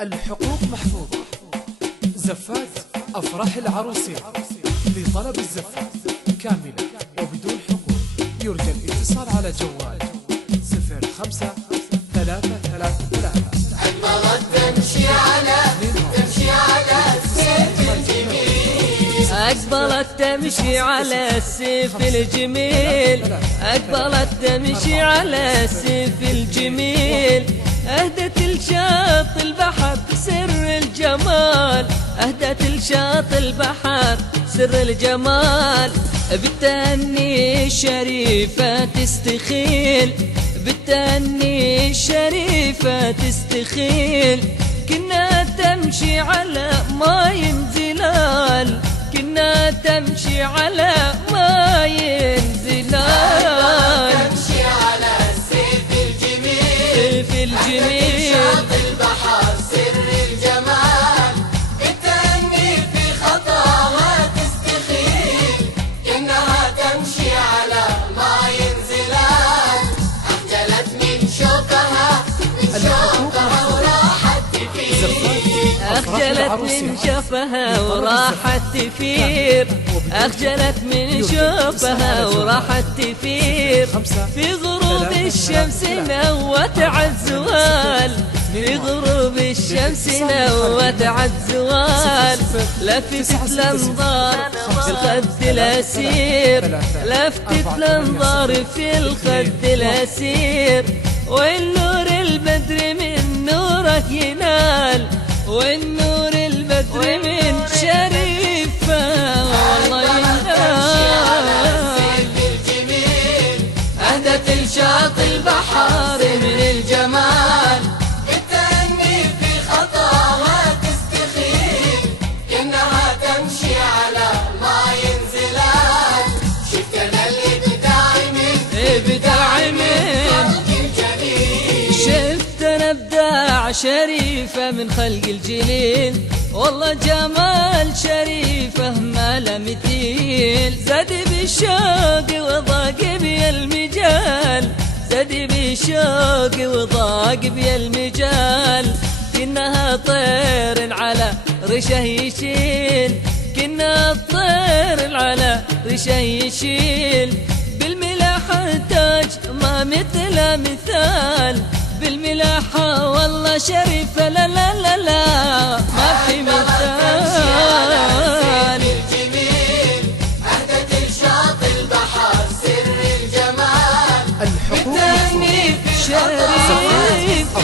الحقوق محفوظة. زفات أفراح العروسين لطلب الزفات كاملة وبدون حقوق يرجى الاتصال على جوال 05-333. أجبرت تمشي على السيف الجميل، أقبلت تمشي على السيف الجميل، أقبلت تمشي على السيف الجميل. أهدت لشاط البحر سر الجمال، أهدت لشاط البحر سر الجمال. بالتهني الشريفة تستخيل، بالتهني الشريفة تستخيل. كنا تمشي على ماي زلال، كنا تمشي على ماي زلال. تمشي على السيف الجميل، سيف الجميل. شاط البحر سر الجمال. بالتأني في خطاها تستخيل، كأنها تمشي على ماء زلال. أخجلت من شوقها وراحت تفير، أخجلت من شفها وراحت تفير، أخجلت من شفها وراحت تفير. في غروب الشمس نوت عالزوال، في غروب الشمس نوت عالزوال. لفتت الأنظار في الخد الأسير، لفتت الأنظار في الخد الأسير. والنور البدر من نورك ينال، والنور البدر من شريفة والله ينال. أهدت لشاط البحر من الجمال. بالتأني في خطاها تستخيل، كأنها تمشي على ماء زلال. شفت أنا اللي بداعي من شفت انا ابداع شريفة من خلق الجليل. والله جمال شريفة ما له مثيل. زاد بالشوق وضاق بي المجال، زاد بالشوق وضاق بي المجال. كنها طير على رشه يشيل، كنا طير على رشه يشيل. بالملاحة تاج ما مثل مثال، بالملاحة والله شريفة لا لا لا لا ما في مثال. الجميل أهدت لشاط البحر سر الجمال. الحقوق شريفة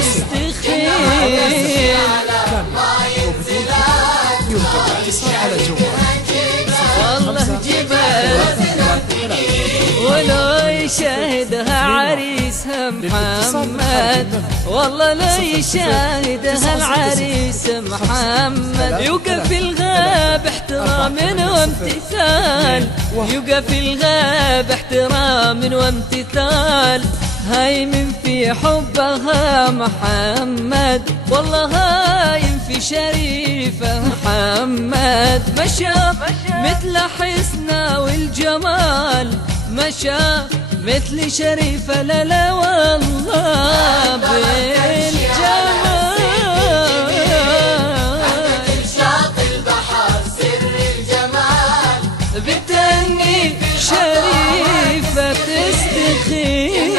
تستخيل، يرجى الاتصال على جوال والله جبال ولو يشاهدها عريسها محمد، والله لو يشاهدها العريس محمد. يوقف الغاب احترام وامتثال، يوقف الغاب احترام وامتثال. هايم في حبها محمد، والله هايم في شريفة محمد. مشى مثل حسنها والجمال، مشى مثل شريفة لا لا والله بالجمال. شاط البحر سر الجمال. بالتأني شريفة تستخيل،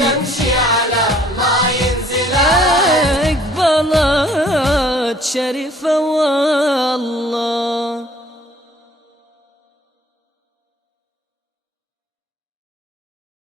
تمشي على ماء زلال. أقبلت شريفة والله.